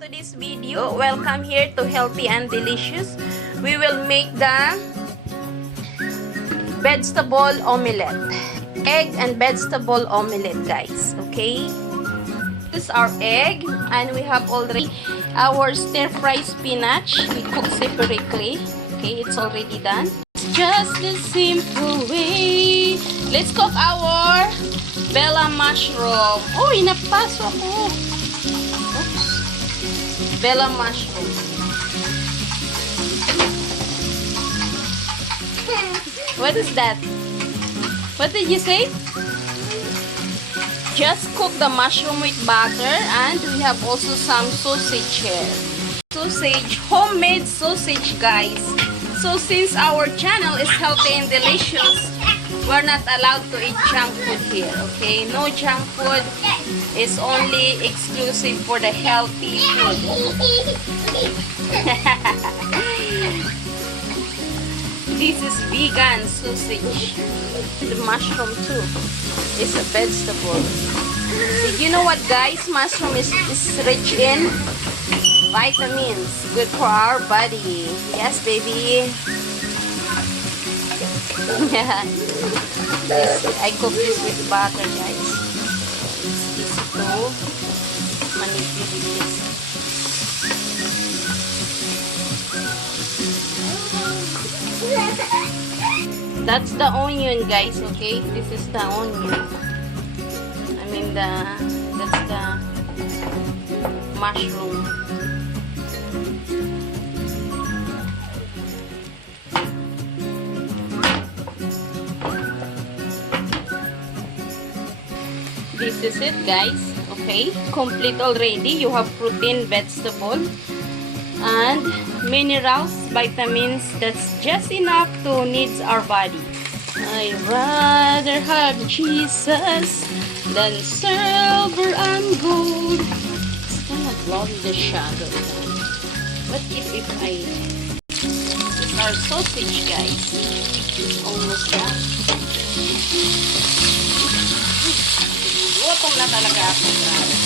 to this video. Welcome here to Healthy and Delicious. We will make the vegetable omelette. Egg and vegetable omelette, guys. Okay? This is our egg, and we have already our stir-fry spinach. We cook separately. Okay, it's already done. It's just the simple way. Let's cook our bella mushroom. Oh, inapaso ako. Oops. Bella mushroom. What is that? What did you say? Just cook the mushroom with butter, and we have also some sausage here. Sausage, homemade sausage, guys. So since our channel is Healthy and Delicious, we're not allowed to eat junk food here, okay? No junk food. Is only exclusive for the healthy food. This is vegan sausage. The mushroom too is a vegetable. Did you know what, guys? Mushroom is rich in vitamins. Good for our body. Yes, baby. I cook this with butter, guys. It's easy to manipulate this. That's the onion, guys, okay? This is the onion. I mean that's the mushroom. This is it, guys. Okay, complete already. You have protein, vegetable, and minerals, vitamins. That's just enough to needs our body. I rather have Jesus than silver and gold. It's kind of blurry, the shadow. What if I... This is our sausage, guys. Almost done. Gutom na talaga ako, grabe.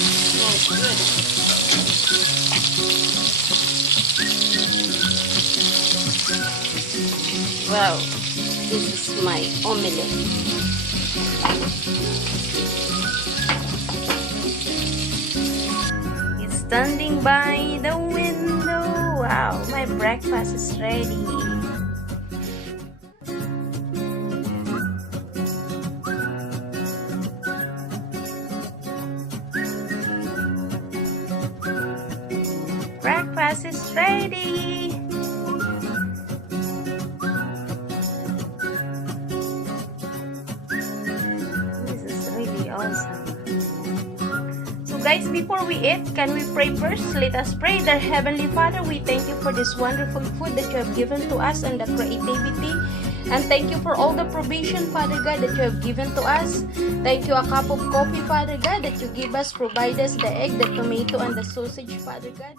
Smells good. Wow, this is my omelette. Standing by the window. Wow, my breakfast is ready. Breakfast is ready. This is really awesome. Guys, before we eat, can we pray first? Let us pray. Dear Heavenly Father, we thank you for this wonderful food that you have given to us and the creativity. And thank you for all the provision, Father God, that you have given to us. Thank you, a cup of coffee, Father God, that you give us, provide us the egg, the tomato, and the sausage, Father God.